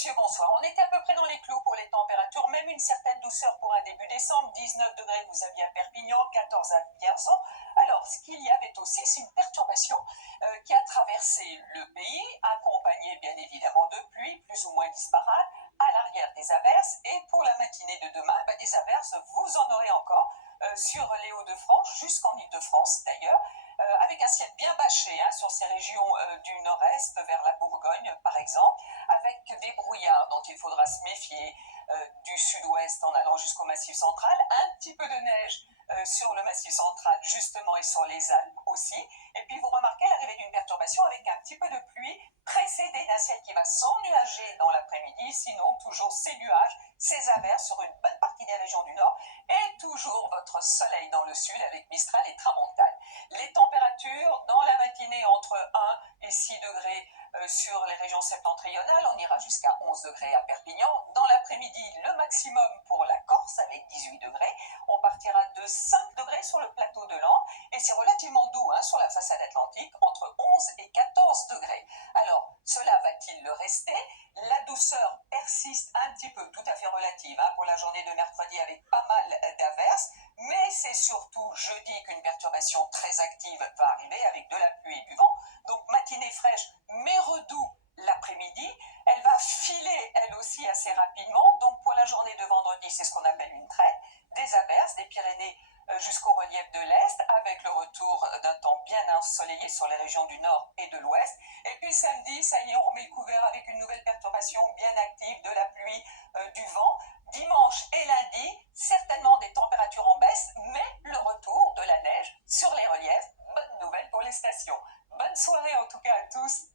monsieur, bonsoir. On était à peu près dans les clous pour les températures, même une certaine douceur pour un début décembre. 19 degrés, vous aviez à Perpignan, 14 à Vierzon. Alors, ce qu'il y avait aussi, c'est une perturbation qui a traversé le pays, accompagnée bien évidemment de pluies, plus ou moins disparates, à l'arrière des averses. Et pour la matinée de demain, des averses, vous en aurez encore sur les Hauts-de-France, jusqu'en Île-de-France d'ailleurs. Avec un ciel bien bâché sur ces régions du nord-est, vers la Bourgogne par exemple, avec des brouillards dont il faudra se méfier, du sud-ouest en allant jusqu'au Massif central, un petit peu de neige sur le Massif central justement et sur les Alpes aussi, et puis vous remarquez l'arrivée d'une perturbation avec un petit peu de pluie précédée d'un ciel qui va s'ennuager dans l'après-midi, sinon toujours ces nuages, ces averses sur une bonne partie des régions du nord, et toujours votre soleil dans le sud avec Mistral et Tramontane. Les températures dans la matinée entre 1 et 6 degrés sur les régions septentrionales, on ira jusqu'à 11 degrés à Perpignan. Dans l'après-midi, le maximum pour la Corse avec 18 degrés. On partira de 5 degrés sur le plateau de Landes et c'est relativement doux sur la façade atlantique, entre 11 et 14 degrés. Alors, cela va-t-il le rester? La douceur persiste un petit peu, tout à fait relative, pour la journée de mercredi avec pas mal d'averses, mais c'est surtout jeudi qu'une perturbation très active va arriver avec de la pluie et du vent. Donc matinée fraîche, mais redoux l'après-midi. Elle va filer elle aussi assez rapidement. Donc pour la journée de vendredi, c'est ce qu'on appelle une traite, des averses, des Pyrénées jusqu'au relief de l'Est, avec le retour d'un temps bien ensoleillé sur les régions du Nord et de l'Ouest. Et puis samedi, ça y est, on remet le couvert avec une nouvelle perturbation bien active, de la pluie, du vent. Dimanche et lundi, certainement des températures en baisse, mais le retour de la neige sur les reliefs. Bonne nouvelle pour les stations. Bonne soirée en tout cas à tous.